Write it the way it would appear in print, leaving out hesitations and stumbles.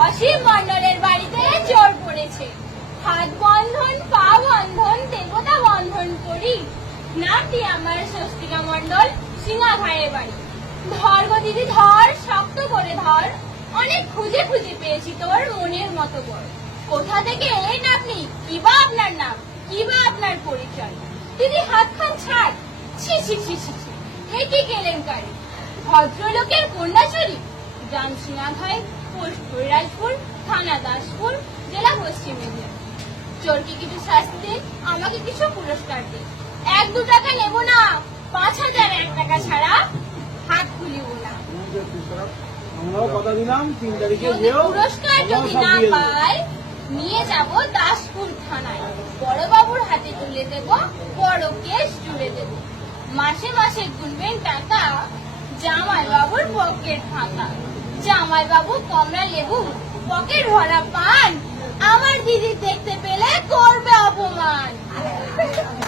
অসীম মণ্ডলের বাড়িতে চোর পড়েছে। হাত বন্ধন পা বন্ধন দেবতা বন্ধন করি। নামটি আমার স্বস্তিকা মণ্ডল, সিঙ্গা ঘায়ের বাড়ি। ধর গো দিদি ধর, শক্ত করে ধর, অনেক খুঁজে খুঁজে পেয়েছি তোর মনের মতো বর। কোথা থেকে এলেন আপনি, কিবা আপনার নাম, কিবা আপনার পরিচয়? দিদি হাত খান ছাড়, ছি ছি ছি ছি ছি, এ কি কেলেঙ্কারি! ভদ্রলোকের কন্যা চুরি, গ্রাম সিঙ্গাঘাই, পোস্ট কৈলাসপুর, থানা দাসপুর, জেলা পশ্চিম মেদিনীপুর। চোরকে কিছু শাস্তি দিন, আমাকে কিছু পুরস্কার দিন। 1-2 টাকা নেব না, 5001 টাকা ছাড়া হাত খুলিব না। আমরাও কথা দিলাম 3 তারিখে যদি পুরস্কার যদি না পাই, নিয়ে যাব দাসপুর থানায়, বড়বাবুর হাতে তুলে দেব, বড় কেস জুড়ে দেব। মাসে মাসে গুনবেন টাকা, জামাই বাবুর পকেট ফাঁকা। জামাই বাবু কমলা লেবু, পকেট ভরা পান, আমার দিদি দেখতে পেলে